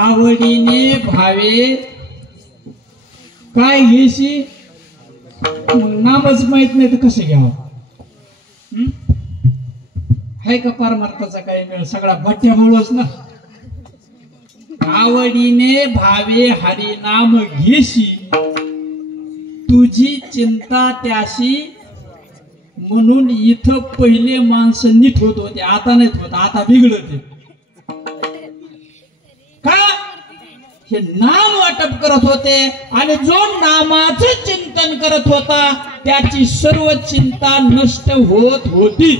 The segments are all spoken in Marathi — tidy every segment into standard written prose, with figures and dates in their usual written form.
आवडीने भावे काय घेशी नामच माहित नाही तर कसं घ्यावं. हाय का परमार्थाचा काही मिळ सगळा भट्ट्यामुळंच ना. आवडीने भावे हरी नाम घेशी तुझी चिंता त्याशी. म्हणून इथं पहिले माणसं नीट होत होते, आता नाहीत होत, आता बिघडते. का हे नाम वाटप करत होते आणि जो नामाचं चिंतन करत होता त्याची सर्व चिंता नष्ट होत होती.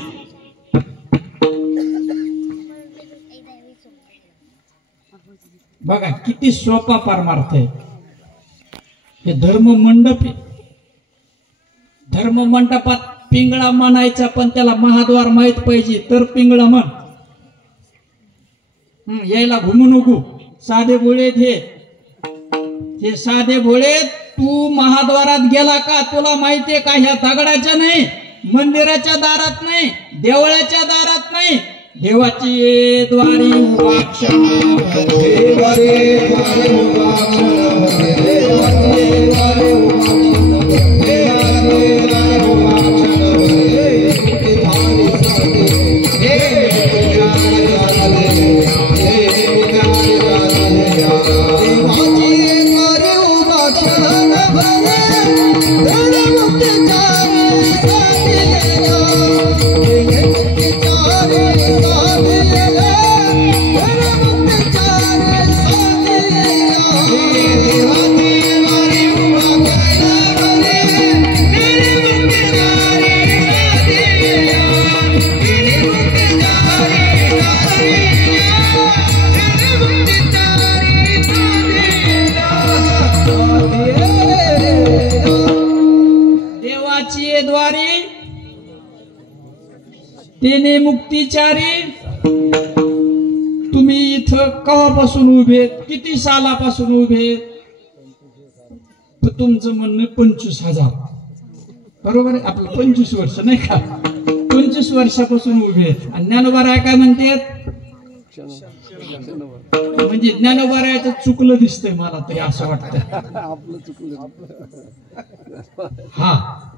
बघा किती सोपा परमार्थ आहे. हे धर्म मंडप आहे. धर्म मंडपात पिंगळा म्हणायचा पण त्याला महाद्वार माहित पाहिजे तर पिंगळा म्हण. यायला घुमू नको. साधे भोळेत हे साधे भोळेत. तू महाद्वारात गेला का तुला माहितीये का ह्या दगडाच्या नाही, मंदिराच्या दारात नाही, देवळाच्या दारात नाही, देवाची द्वारी तेने मुक्तिचारी. तुम्ही इथं केव्हापासून उभे, किती सालापासून उभे? तुमचं म्हणणं 25,000 बरोबर आहे. आपलं 25 वर्ष नाही का, 25 वर्षापासून उभे. आणि ज्ञानोबा काय म्हणतात म्हणजे ज्ञानोबारायाचं चुकलं दिसतंय मला तरी असं वाटतं. हा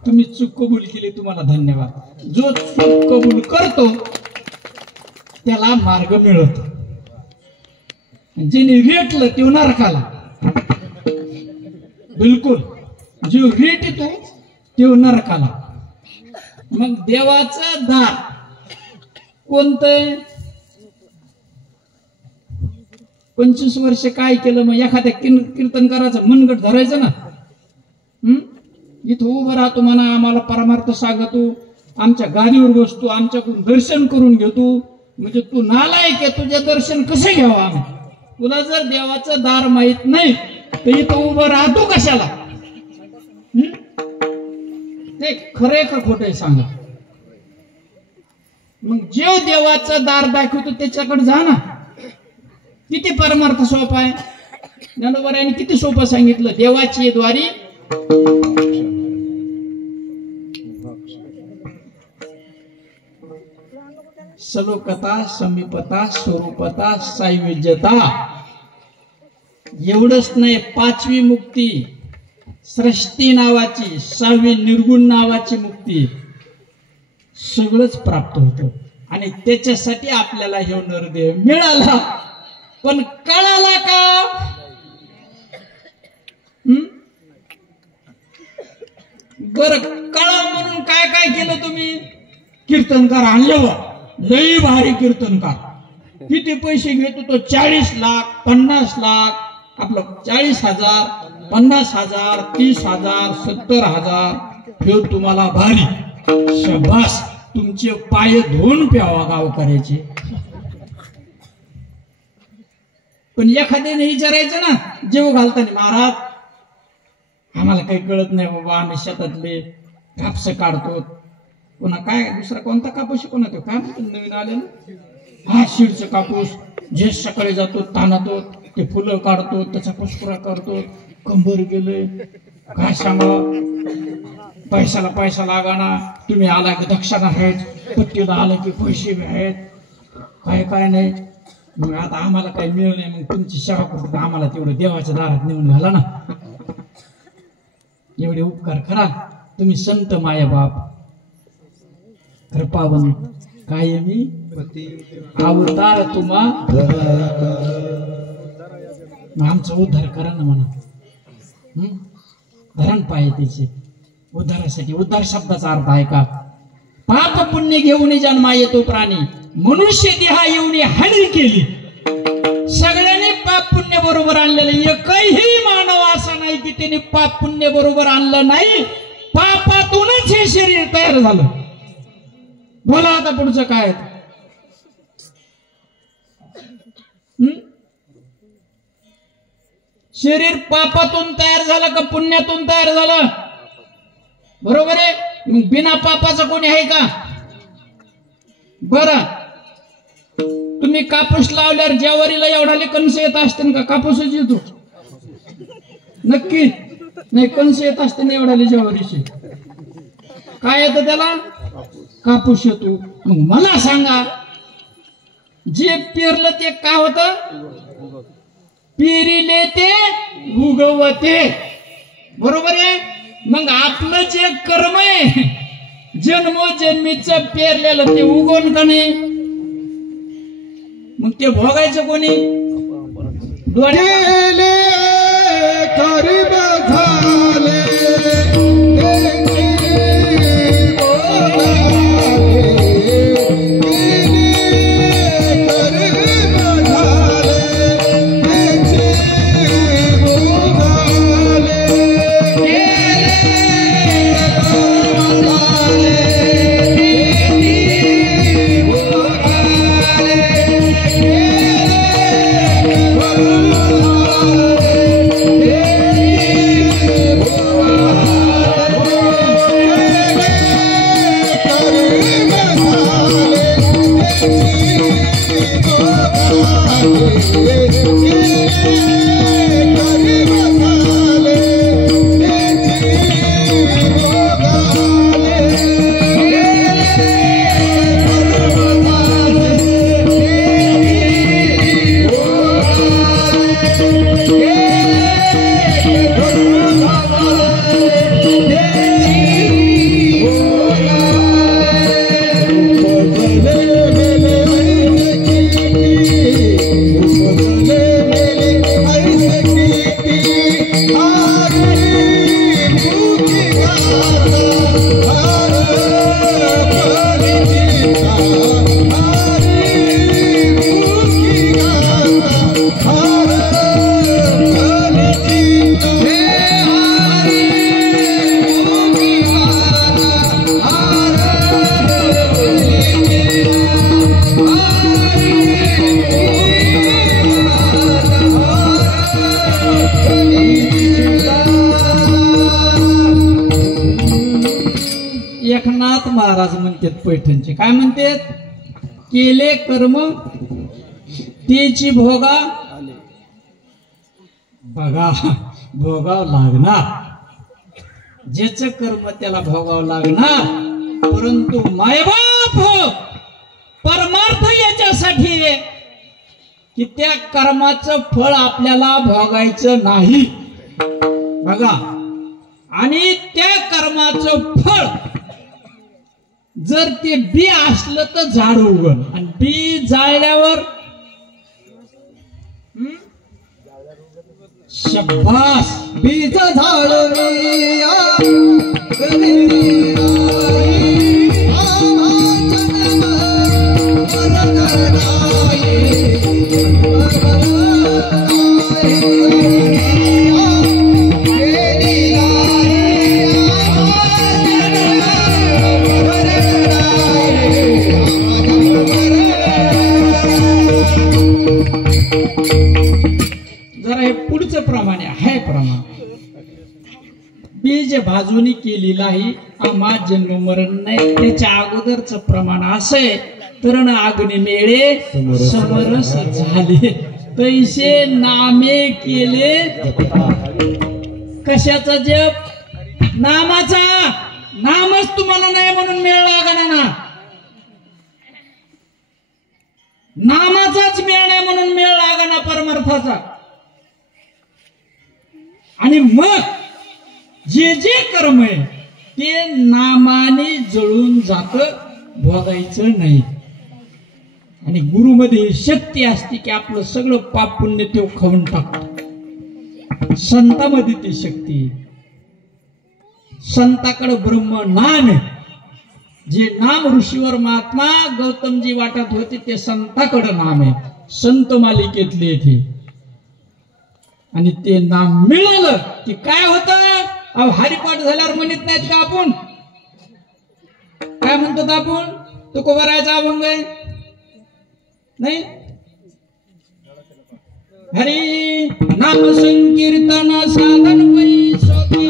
तुम्ही चूक कबूल केली, तुम्हाला धन्यवाद. जो चूक कबूल करतो त्याला मार्ग मिळतो. ज्याने रेटलं तो नरकाला. बिलकुल जो रेट येतो तो नरकाला. मग देवाचं दार कोणतं? 25 वर्ष काय केलं? मग एखाद्या कीर्तनकाराचं मनगट धरायचं ना. इथं उभं राहतो म्हणा, आम्हाला परमार्थ सांगतो, आमच्या गादीवर बसतो, आमच्याकडून दर्शन करून घेतो. म्हणजे तू नालायक आहे, तुझे दर्शन कसं घ्यावं आम्ही? तुला जर देवाचं दार माहित नाही तर इथं उभं राहतो कशाला? ते खरंय का खोटंय सांगा. मग जे देवाचं दार दाखवतो त्याच्याकडे जा ना. किती परमार्थ सोपा आहे. ज्ञानोबारायांनी किती सोपं सांगितलं. देवाची द्वारी सलोकता, समीपता, स्वरूपता, सायुज्यता. एवढंच नाही, 5वी मुक्ती सृष्टी नावाची, 6वी निर्गुण नावाची मुक्ती, सगळंच प्राप्त होतं. आणि त्याच्यासाठी आपल्याला हे नरदेह मिळाला. पण कळाला का? बर कळा म्हणून काय काय केलं तुम्ही? कीर्तनकार आणले व लई भारी कीर्तनकार. किती पैसे घेतो तो? 40 लाख, 50 लाख, आपलं 40,000, 50,000, 30,000, 70,000. हे तुम्हाला भारी. शबास, तुमचे पाय धुवून प्यावा गाव करायचे. पण एखाद्याने विचारायचं ना जेव घालताना, महाराज आम्हाला काही कळत नाही बाबा, आम्ही शेतातले कापस काढतो. पुन्हा काय दुसरा कोणता कापूस कोणा तो काय नवीन आले ना, हा शिडचं कापूस, जे सकाळी जातो तानातो, ते फुलं काढतो, त्याचा पुष्करा करतो, कंबर गेले, काय सांगा, पैशाला पैसा लागाना, तुम्ही आला की दक्षिणा आहेत, पट्टीला आला की पैसे बी आहेत, काय काय नाही. मग आता आम्हाला काही मिळू नाही, मग तुमची सेवा करतो, आम्हाला तेवढं देवाच्या दारात नेऊन घाला ना. एवढे उपकार करा, तुम्ही संत माया बाप कृपावन कायमी अवतार तुम्हा, आमचा उद्धार करा ना म्हणा. धरण पाय त्याचे उद्धारासाठी. उद्धार शब्दाचा अर्थ आहे का? पाप पुण्य घेऊन जन्मा येतो प्राणी, मनुष्य देहा येऊन हानी केली. सगळ्यांनी पाप पुण्य बरोबर आणलेलं, एकही मानव असा नाही की त्याने पाप पुण्य बरोबर आणलं नाही. पापातूनच हे शरीर तयार झालं. बोला आता पुढचं काय? शरीर पापातून तयार झालं का पुण्यातून तयार झालं? बरोबर आहे. मग बिना पापाचं कोणी आहे का? बरं, तुम्ही कापूस लावल्यावर ज्वारीला एवढाले कणस येत असतील का? कापूसच येतो नक्की नाही, कणस येत असते ना एवढाले ज्वारीचे. काय येतं त्याला? कापूस येतो. मग मला सांगा, जे पेरलं ते काय होतं? पेरिले ते उगवते. बरोबर आहे. मग आपलं जे कर्म आहे, जन्मोजन्मीचं पेरलेलं ते उगवण का नाही? मग ते भोगायचं कोणी? गेले कर्म झाले, एकनाथ महाराज म्हणतात पैठणचे, काय म्हणतात? केले कर्म तेची भोगा, बघा भोगाव लागणार. ज्याचं कर्म त्याला भोगावं लागणार. परंतु मायबाप परमार्थ याच्यासाठी की त्या कर्माचं फळ आपल्याला भोगायचं नाही. बघा, आणि त्या कर्माचं फळ जर ते बी असलं तर झाड उगल, आणि बी जाळल्यावर शब्बास बीज झाडवी जरा हे पुढचं प्रमाणे आहे. प्रमाण बीज भाजूनी केलेलाही आम्हा जन्म मरण नाही. त्याच्या अगोदरच प्रमाण असे तरण अग्नी मेळे समरस झाले. तैसे नामे केले कशाचा जप? नामाचा. नामच तुम्हाला नाही म्हणून मेळ लागणार ना. नामाचाच मेळ नाही म्हणून मेळ लागणार परमार्थाचा. आणि मग जे जे कर्म आहे ते नामाने जळून जात, भोगायचं नाही. आणि गुरुमध्ये शक्ती असते की आपलं सगळं पाप पुण्य तो खाऊन टाकतो. संतामध्ये ती शक्ती. संताकडे ब्रह्म नाम आहे. जे नाम ऋषीवर महात्मा गौतमजी वाटत होते ते संताकडे नाम आहे. संत मालिकेतले ते. आणि ते नाम मिळालं की काय होतं? हरिपाठ झाल्यावर म्हणत नाहीत का आपण? काय म्हणतो आपण? तुकोबारायचा अभंग आहे नाही? हरी नाम संकीर्तन साधन पैसोकी.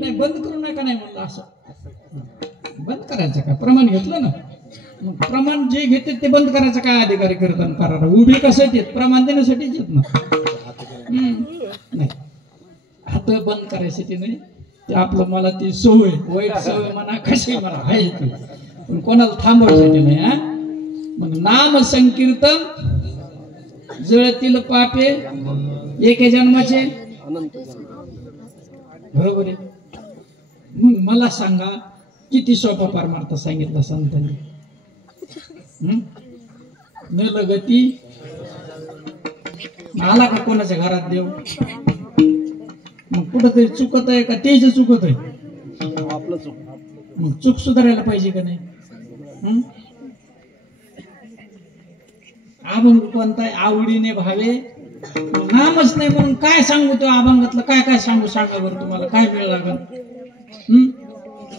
नाही बंद करू नका नाही म्हणलं. असं बंद करायचं का? प्रमाण घेतलं ना. मग प्रमाण जे घेते ते बंद करायचं काय अधिकारी कीर्तन करायला? उभी कसं येत? प्रमाण देण्यासाठीच येत ना. नाही हात बंद करायसाठी नाही. ते आपलं मला ती सवय, वाईट सवय म्हणा कशी म्हणा आहे ती, पण कोणाला थांबवायसाठी नाही. हा मग नाम संकीर्तन जळतील पापे एके जन्माचे. बरोबर आहे. मग मला सांगा किती सोपा परमार्थ सांगितला संतांनी. न लगती आला का कोणाच्या घरात देव? मग कुठंतरी चुकत आहे का तेच चुकत आहे? आपलं चूक. मग चूक सुधारायला पाहिजे का नाही? अभंग कोणता आहे? आवडीने भावे. नामच नाही म्हणून काय सांगू? तो अभंगातलं काय काय सांगू? सांगा बरं तुम्हाला काय वेळ लागल?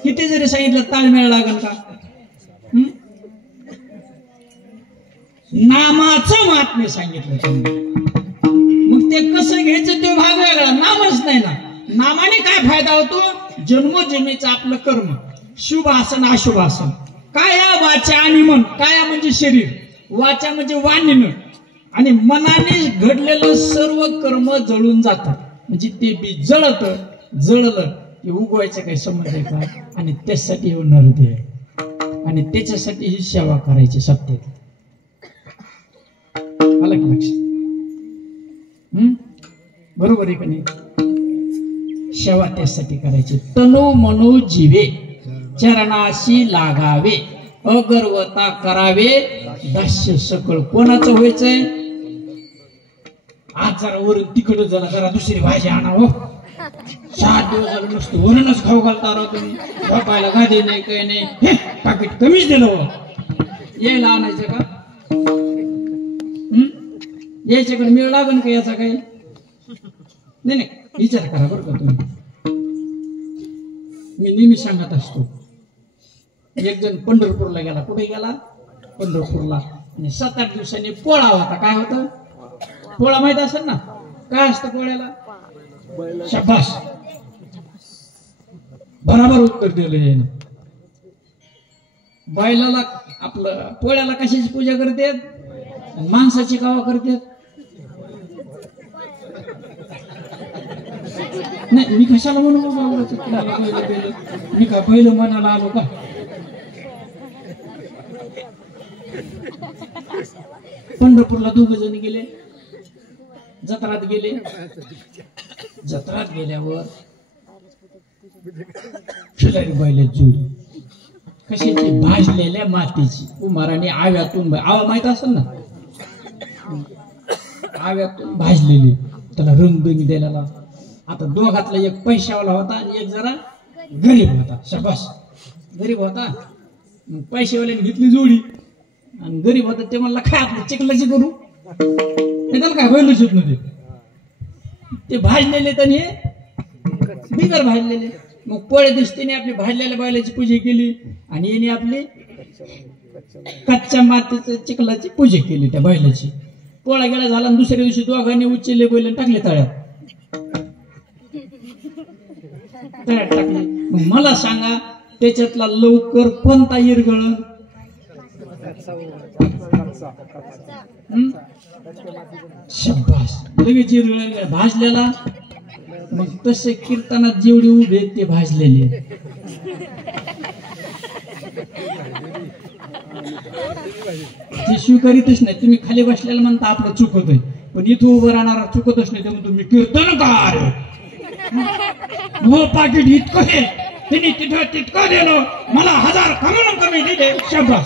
किती जरी सांगितलं ताळमेळ लागल का? नामाचं महात्म्य सांगितलं त्यांनी. मग ते कसं घ्यायचं तो भाग वेगळा. नामच नाही ना. नामाने काय फायदा होतो? जन्मोजन्मीचं आपलं कर्म, शुभ आसन अशुभ आसन, काया वाचा आणि मन. काया म्हणजे शरीर, वाचा म्हणजे वाणीनं, आणि मनाने घडलेलं सर्व कर्म जळून जातं. म्हणजे ते बी जळलं की उगवायचं काही संबंध आहे का? आणि त्यासाठी हे नरदे आहे. आणि त्याच्यासाठी ही सेवा करायची सत्य. आलं की लक्षात? बरोबर आहे का नाही? सेवा त्यासाठी करायची. तनो मनो जीवे चरणाशी लागावे, अगर्वता करावे दास्य सकळ. कोणाचं व्हायचंय? आज जरा वरून तिखट झाला, जरा दुसरी भाजी आणावं. 7 दिवस झालं नुसतं वरूनच खाऊ घालता राव तुम्ही. झोपायला गादी नाही काही नाही. हे पाकिट कमीच दिलं. यायला आणायचं का? याच्याकडे मिळ लागन का याचा काही? नाही नाही विचार करा बरं का तुम्ही. मी नेहमी सांगत असतो. एक जण पंढरपूरला गेला. कुठे गेला? पंढरपूरला. आणि 7-8 दिवसांनी पोळा होता. काय होता? पोळा माहित असेल ना? काय असतं पोळ्याला? शाबास, बराबर उत्तर दिलं याने. बैलाला आपलं पोळ्याला कशाची पूजा करतात? माणसाची कावा करतात. नाही मी कशाला म्हणू? मी का पहिलं मनाला आलो का? पंढरपूरला 2 जण गेले. जत्रात गेले. जत्रात गेल्यावर खिलारी बैल जोडी कशाची? भाजलेल्या मातीची. कुमाराने आव्यातून, आवा माहित असेल ना? आव्यातून भाजलेली. त्याला रंगबिंग दिलेला. आता दोघातला एक पैशावाला होता आणि एक जरा गरीब होता. शाबास, गरीब होता. पैशावाल्याने घेतली जोडी आणि गरीब होता ते म्हणला काय आपलं चिखलाची करू. त्याला काय बैलच होत नव्हते. ते भाजलेले तर हे बिगर भाजलेले. मग पोळ्या दिवशी आपली भाजलेल्या बैलाची पूजा केली आणि याने आपली कच्च्या मातीच्या चिखलाची पूजा केली त्या बैलाची. पोळा गेला झाला आणि दुसऱ्या दिवशी दोघांनी उचलले बैल आणि टाकले तळ्यात टाकले. मग मला सांगा त्याच्यातला लवकर कोणता इरगळ? शब्बास, लगेच इरगळ भाजलेला. मग तसे कीर्तनात जेवढे उभे आहेत ते भाजलेले. ते स्वीकारितच नाही. तुम्ही खाली बसलेला म्हणता आपलं चुकतोय, पण इथं उभं राहणारा चुकतच नाही. त्यामुळे तुम्ही कीर्तनकार हो. पाकिट इतकं आहे, तिने तितकं दिलं, मला 1000 कमी दिले. शब्बास,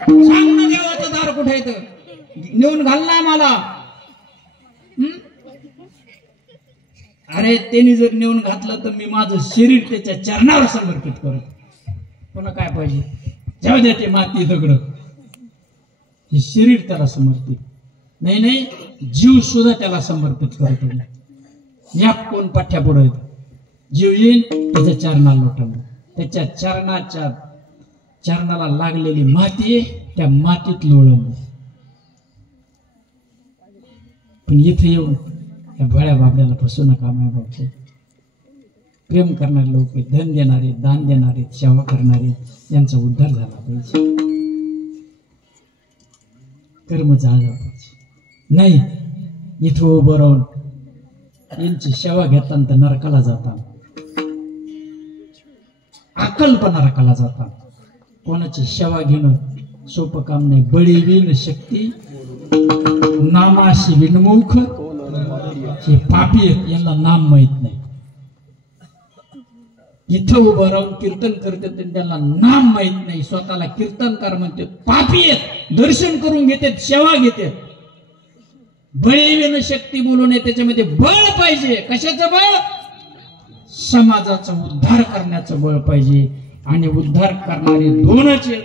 सांग ना देवाचं दार कुठे येतं, नेऊन घाल ना मला. अरे त्यांनी जर नेऊन घातलं तर मी माझं शरीर त्याच्या चरणावर समर्पित करतो. पुन्हा काय पाहिजे? जेव्हा द्या ते माती दगड, हे शरीर त्याला समर्पित नाही, जीव सुद्धा त्याला समर्पित करतो. या कोण पाठ्या पुढे जीव येईल त्याच्या चरणाला लोटवलं, त्याच्या चरणाला लागलेली माती त्या मातीत लोळवलं. पण इथे येऊन या भळ्या बाबड्याला फसू नका. माय बाबा प्रेम करणारे लोक, धन देणारे, दान देणारे, सेवा करणारे, यांचा उद्धार झाला पाहिजे. कर्म जाळलं पाहिजे. नाही इथं उभं राहून यांची सेवा घेताना तर नरकाला जातात, अकल्प नरकाला जातात. कोणाची सेवा घेणं सोपं काम नाही. बळी विण शक्ती नामाशी विनमुख, हे पापी आहेत, यांना नाम माहित नाही. इथं उभं राहून कीर्तन करतात त्यांना नाम माहित नाही. स्वतःला कीर्तनकार म्हणतात, पापी आहेत. दर्शन करून घेतात, सेवा घेतात. बळी शक्ती बोलून त्याच्यामध्ये बळ पाहिजे. कशाचं बळ? समाजाचा उद्धार करण्याचं बळ पाहिजे. आणि उद्धार करणारे दोनच आहेत,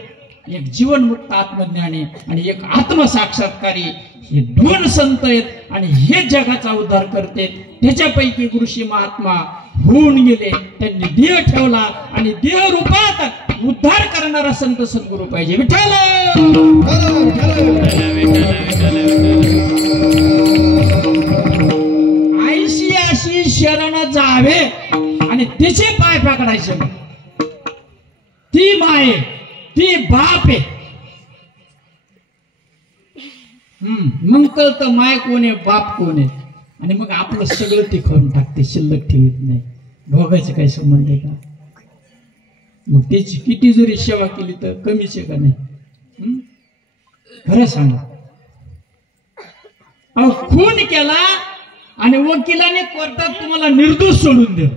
एक जीवनमुक्त आत्मज्ञानी आणि एक आत्मसाक्षात्कारी. हे दोन संत आहेत आणि हे जगाचा उद्धार करते. त्याच्यापैकी ऋषी महात्मा होऊन गेले, त्यांनी देह ठेवला आणि देह रूपात उद्धार करणारा संत सद्गुरू पाहिजे. विठ्ठल 80 शरण जावे आणि तिचे पाय पकडायचे. ती माय, ती बाप आहे. मग कळतं माय कोण आहे, बाप कोण आहे. आणि मग आपलं सगळं ते खाऊन टाकते, शिल्लक ठेवत नाही. भोगायचं काही संबंध आहे का? मग त्याची किती जरी सेवा केली तर कमीच आहे का नाही? खरं सांगा. अहो खून केला आणि वकिलाने कोर्टात तुम्हाला निर्दोष सोडून दिलं,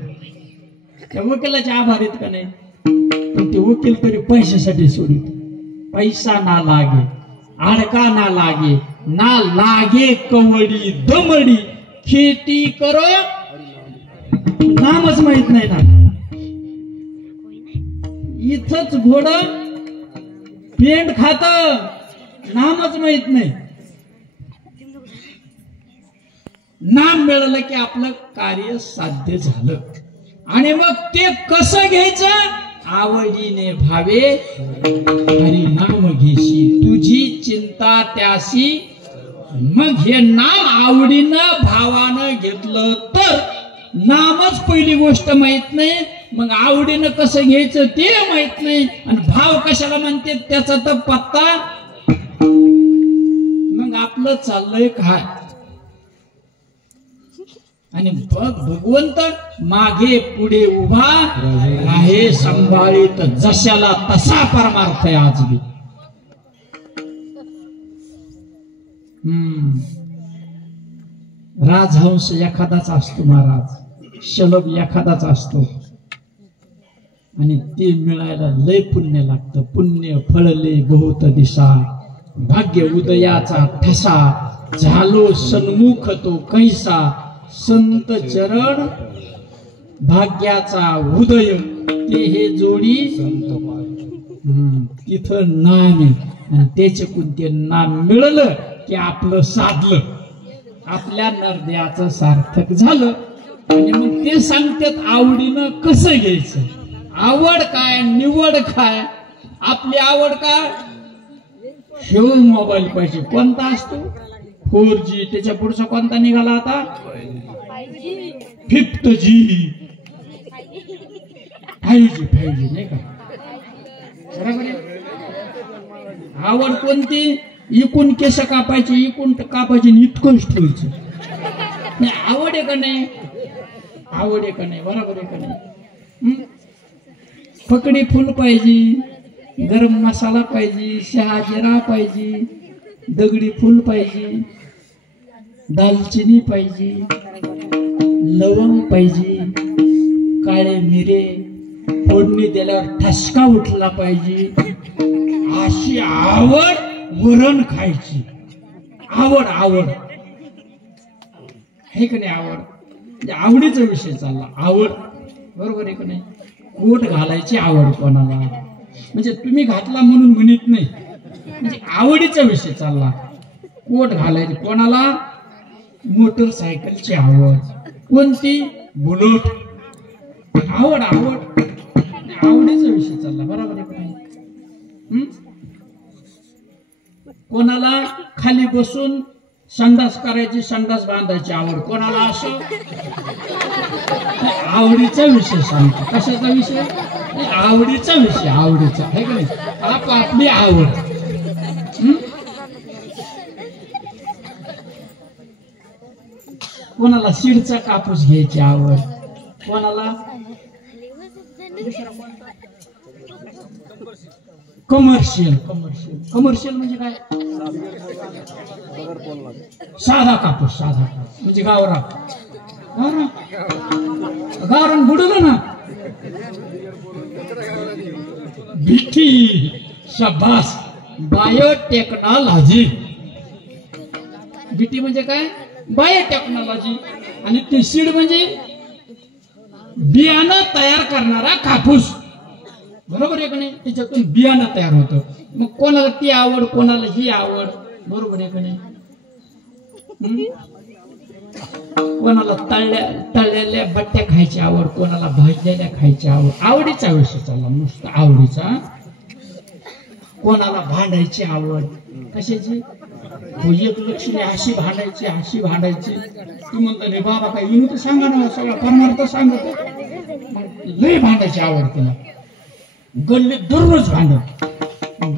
त्या वकिलाचे आभार आहेत का नाही? पण ते वकील तरी पैशासाठी सोडित. पैसा ना लागे, आडका ना लागे, ना लागे कवडी दमडी, खेती करो नामच माहित नाही ना. इथंच घोड पेंट खात, नामच माहित नाही. नाम मिळालं की आपलं कार्य साध्य झालं. आणि मग ते कसं घ्यायचं? आवडीने भावे हरी नाम घेशी, तुझी चिंता त्याशी. मग हे नाम आवडीनं भावानं घेतलं तर नामच पहिली गोष्ट माहित नाही. मग आवडीनं कसं घ्यायचं ते माहित नाही. आणि भाव कशाला म्हणते त्याचा तर पत्ता. मग आपलं चाललंय काय? आणि बघ भगवंत मागे पुढे उभा आहे संभाळीत, जशाला तसा परमार्थ आहे आज बी. राजहंस एखादाच असतो महाराज, शलभ एखादाच असतो. आणि ते मिळायला लय पुण्य लागतं. पुण्य फळले बहुत दिसा, भाग्य उदयाचा ठसा, झालो सन्मुख तो कैसा, संत चरण भाग्याचा उदय. ते हे जोडी तिथं नाम आहे. आणि त्याचे कोणते नाम मिळालं की आपलं साधलं, आपल्या नरद्याचं सार्थक झालं. आणि मग ते सांगतात आवडीनं कसं घ्यायचं. आवड काय, निवड काय? आपली आवड काय? शेव मोबाईल पाहिजे. कोणता असतो? 4G, त्याच्या पुढचा कोणता निघाला आता? 5G, 5G नाही का? बरोबर आहे. आवड कोणती? इकून केस कापायची, इकून कापायची, इतकंच ठेवायचं. नाही आवड आहे का नाही? आवड आहे का नाही? बरोबर आहे का नाही? फकडी फुल पाहिजे, गरम मसाला पाहिजे, शहा जिरा पाहिजे, दगडी फुल पाहिजे, दालचिनी पाहिजे, लवंग पाहिजे, काळे मिरे, फोडणी दिल्यावर ठसका उठला पाहिजे. अशी आवड वरण खायची. आवड आवड हे का नाही? आवड आवडीचा विषय चालला. आवड बरोबर आहे का नाही? कोट घालायची आवड कोणाला, म्हणजे तुम्ही घातला म्हणून म्हणत नाही, म्हणजे आवडीचा विषय चालला. कोट घालायची कोणाला? मोटरसायकलची आवड. कोणती? बुलेट. आवड आवड आवडीचा विषय चालला. बरोबर आहे का नाही? कोणाला खाली बसून संडास करायची, संडास बांधायची आवड कोणाला? असं आवडीचा विषय सांगतो. कशाचा विषय? आवडीचा विषय. आवडीचा आहे का नाही? आपली आवड. कोणाला शिडचा कापूस घ्यायची आवड, कोणाला कमर्शियल. कमर्शियल म्हणजे काय? साधा कापूस. साधा कापूस म्हणजे गावरा. गावरान बुडवलं ना, भीती. शाबास. बायोटेक्नॉलॉजी. भीती म्हणजे काय? बायोटेक्नॉलॉजी. आणि ती सीड म्हणजे बियाणं तयार करणारा कापूस. बरोबर आहे का नाही? त्याच्यातून बियाणं तयार होतं. मग कोणाला ती आवड, कोणाला ही आवड. बरोबर आहे का नाही? कोणाला तळलेल्या बट्ट्या खायची आवड, कोणाला भाजलेल्या खायची आवड. आवडीचा विषय चालला नुसता. आवडीचा. कोणाला भांडायची आवड. कशाची? एक लक्ष्मी अशी भांडायची, अशी भांडायची. तू म्हणतो रे बाबा काय विनू तर सांगा ना, सगळा परमार्थ सांगतो. लय भांडायची आवड तिला. गल्लीत दररोज भांडत.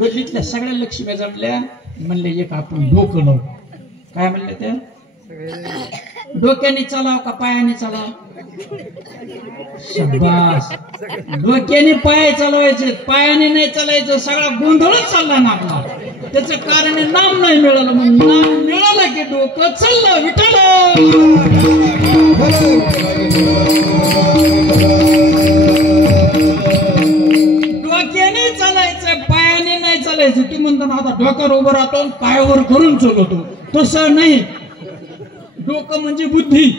गल्लीतल्या सगळ्या लक्ष्म्या जमल्या, म्हणले एक आपण डोकं लावू. काय म्हणले त्या? डोक्याने चालाव का पायाने चालाव? शाबास. डोक्याने पाय चालवायचे, पायाने नाही चालायचं. सगळा गोंधळच चालला ना आपला. त्याचं कारण नाम नाही मिळालं. मग नाम मिळालं की डोकं चाललं. विठ्ठल. डोक्याने चालायचं, पायाने नाही चालायचं. ती म्हणतो ना आता डोक्यावर उभं राहतो, पायावर करून चालवतो. तसं नाही. डोकं म्हणजे बुद्धी.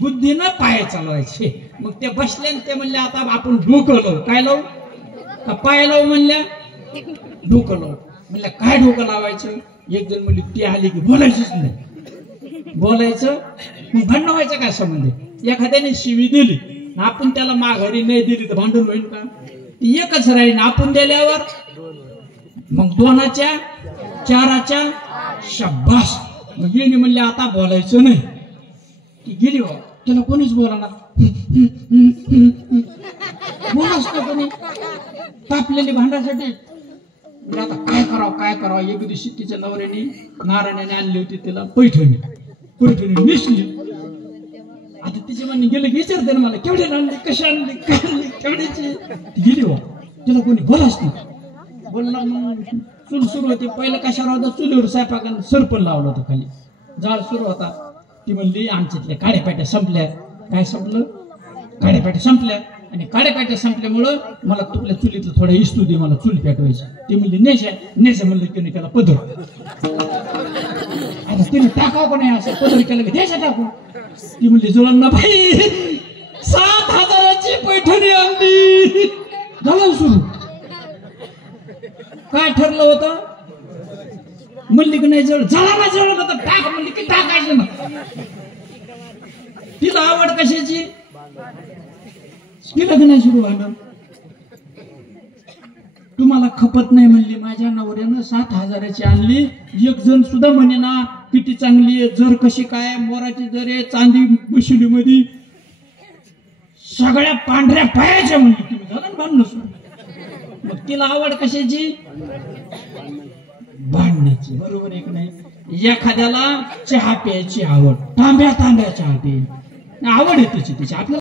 बुद्धीनं पाय चालवायचे. मग ते बसले ते म्हणले आता आपण डोकं लावू. काय लावू? का पाय लावू म्हणल्या? डोकं लावू. म्हणलं काय डोकं लावायचं? एक जण म्हणली ती आली की बोलायचंच नाही. बोलायचं मग भांडण व्हायचं काय संबंध? एखाद्याने शिवी दिली, आपण त्याला माघारी नाही दिली तर भांडण होईल का? एकच राहील. आपण दिल्यावर मग दोनाच्या चाराच्या. शाबास. मग गेली म्हणले आता बोलायचं नाही. ती गेली हो. त्याला कोणीच बोला बोलाच का कोणी? तापलेली भांड्यासाठी. आता काय करावं काय करावं? एक दिवशी तिच्या नवऱ्याने नारायणाने आणली होती तिला पैठणी. पैठणी नेसली. आता तिची म्हणणे गेलं की विचारते ना मला केवढे आणली, कशी आणली, काय आणली, केवढ्याची. ती गेली हो. तिला कोणी बोलाच नाही. बोलला मग चूल सुरू होती. पहिलं कशावर होता? चुलीवर स्वयंपाकानं सरपण लावलं होतं खाली. जाळ सुरू होता. ती म्हणली आमच्यातल्या काड्यापाट्या संपल्या. काय संपलं? काड्यापाट्या संपल्या. आणि काड्यापाट्या संपल्यामुळं मला तुपल्या चुलीतलं थोडं इस्तू दे, मला चूल पेटवायची. ती म्हणली नेशा म्हणलं की नाही त्याला पदर. आता तिने टाकाव का नाही असं पदर केलं की द्यायचा टाकू. ती म्हणली जुळण ना भाई 7,000ची पैठणी आणली. झालं सुरू. काय ठरलं होतं? म्हणली की नाही जवळ झाला ना, जवळ होतं टाक म्हणली की टाकायचं ना. तिला आवड कशाची? केलं की नाही सुरू भांडण? तुम्हाला खपत नाही म्हणली. माझ्या नवऱ्यानं 7,000ची आणली. एक जण सुद्धा म्हणे ना किती चांगली आहे, जर कशी काय, मोराची जर आहे, चांदी बशिली मध्ये, सगळ्या पांढऱ्या पायाच्या म्हणजे तुम्ही झालं भांडण सोडलं. मग तिला आवड कशाची? भांडण्याची. बरोबर एक नाही. एखाद्याला चहा प्यायची आवड, तांब्या चहा प्यायची आवड आहे त्याची आपल्याला